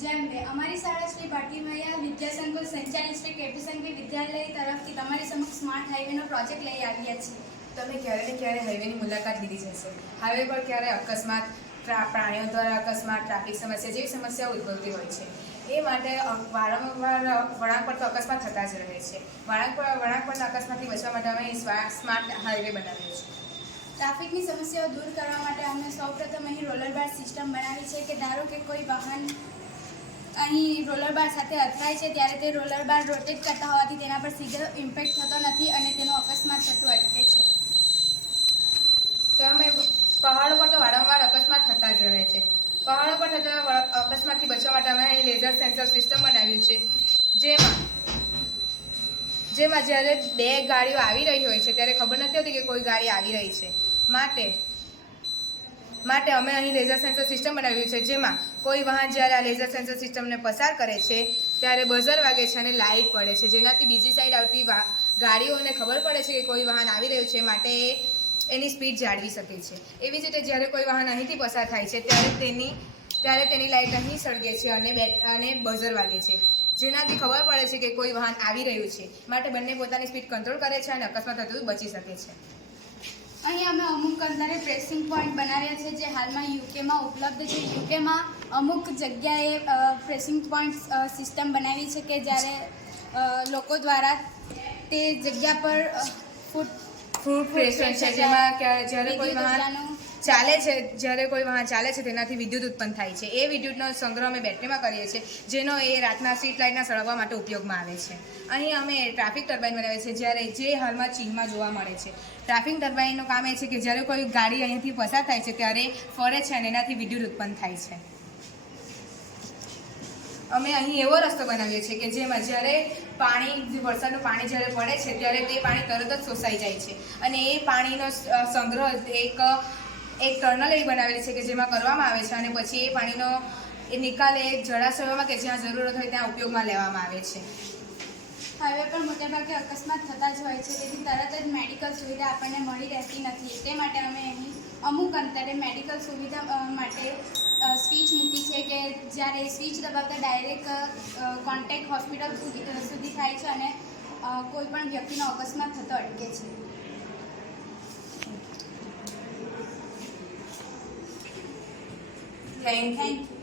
જેમ કે અમારી શાળા શ્રી ભારતીમૈયા વિદ્યાસંકુલ સંચાલિત શ્રી કેપી સંઘવી વિદ્યાલય તરફથી તમારી સમક્ષ સ્માર્ટ હાઈવેનો પ્રોજેક્ટ લઈ આવ્યા છીએ. તમે ક્યારે ને ક્યારે હાઈવેની મુલાકાત લીધી જ હશે. હાઈવે પર ક્યારે અકસ્માત, પ્રાણીઓ દ્વારા અકસ્માત, ટ્રાફિક સમસ્યા જેવી સમસ્યાઓ ઉદ્ભવતી હોય છે. એ માટે વારંવાર વળાંક પર તો અકસ્માત થતા જ રહે છે. વળાંક પરના અકસ્માતથી બચવા માટે અમે સ્માર્ટ હાઈવે બનાવ્યો છે. ટ્રાફિકની સમસ્યાઓ દૂર કરવા માટે અમે સૌપ્રથમ અહીં રોલર બાર સિસ્ટમ બનાવી છે કે ધારો કે કોઈ વાહન અહીં રોલર બાર સાથે અથડાય છે ત્યારે તે રોલર બાર રોટેટ કરતા હોવાથી તેના પર સીધો ઇમ્પેક્ટ થતો નથી અને તેનો અકસ્માત થતું અટકે છે. તો અમે પહાડો પર તો વારંવાર અકસ્માત થતા જ રહે છે. પહાડો પર થતા અકસ્માતથી બચવા માટે અમે અહીં લેઝર સેન્સર સિસ્ટમ બનાવ્યું છે, જેમાં જ્યારે બે ગાડીઓ આવી રહી હોય છે ત્યારે ખબર નથી હોતી કે કોઈ ગાડી આવી રહી છે. માટે અમે અહીં લેઝર સેન્સર સિસ્ટમ બનાવ્યું છે, જેમાં કોઈ વાહન જ્યારે આ લેઝર સેન્સર સિસ્ટમને પસાર કરે છે ત્યારે બઝર વાગે છે અને લાઇટ પડે છે, જેનાથી બીજી સાઈડ આવતી ગાડીઓને ખબર પડે છે કે કોઈ વાહન આવી રહ્યું છે, માટે એની સ્પીડ જાળવી શકે છે. એવી જ રીતે જ્યારે કોઈ વાહન અહીંથી પસાર થાય છે ત્યારે તેની લાઇટ અહીં સળગે છે અને બઝર વાગે છે, જેનાથી ખબર પડે છે કે કોઈ વાહન આવી રહ્યું છે. માટે બંને પોતાની સ્પીડ કંટ્રોલ કરે છે અને અકસ્માત થતું બચી શકે છે. અહીં અમે અમુક અંતરે પ્રેસિંગ પોઈન્ટ બનાવ્યા છે જે હાલમાં યુકેમાં ઉપલબ્ધ છે. યુકેમાં અમુક જગ્યાએ પ્રેસિંગ પોઈન્ટ સિસ્ટમ બનાવી છે કે જ્યારે લોકો દ્વારા તે જગ્યા પર ફૂડ પ્રેશર છે, જેમાં જ્યારે કોઈ વાહન ચાલે છે તેનાથી વિદ્યુત ઉત્પન્ન થાય છે. એ વિદ્યુતનો સંગ્રહ અમે બેટરીમાં કરીએ છીએ, જેનો એ રાતના સ્ટ્રીટ લાઇટના સળગવા માટે ઉપયોગમાં આવે છે. અહીં અમે ટ્રાફિક ટર્બાઇન બનાવીએ છીએ, જે હાલમાં ચીનમાં જોવા મળે છે. ટ્રાફિક ટર્બાઇનનું કામ એ છે કે જ્યારે કોઈ ગાડી અહીંયાથી પસાર થાય છે ત્યારે ફરે છે અને એનાથી વિદ્યુત ઉત્પન્ન થાય છે. અમે અહીં એવો રસ્તો બનાવીએ છીએ કે જેમાં જ્યારે વરસાદનું પાણી જ્યારે પડે છે ત્યારે તે પાણી તરત જ શોષાઈ જાય છે અને એ પાણીનો સંગ્રહ એક ટર્નલ એવી બનાવેલી છે કે જેમાં કરવામાં આવે છે અને પછી એ પાણીનો નિકાલ એ જળાશયોમાં કે જ્યાં જરૂરત હોય ત્યાં ઉપયોગમાં લેવામાં આવે છે. હાઈવે પર મોટેભાગે અકસ્માત થતા જ હોય છે, તેથી તરત જ મેડિકલ સુવિધા આપણને મળી રહેતી નથી. તે માટે અમે અહીં અમુક અંતરે મેડિકલ સુવિધા માટે સ્વિચ મૂકી છે કે જ્યારે સ્વિચ દબાવતા ડાયરેક્ટ કોન્ટેક્ટ હોસ્પિટલ સુધી થાય છે અને કોઈ પણ વ્યક્તિનો અકસ્માત થતો અટકે છે. Thank you.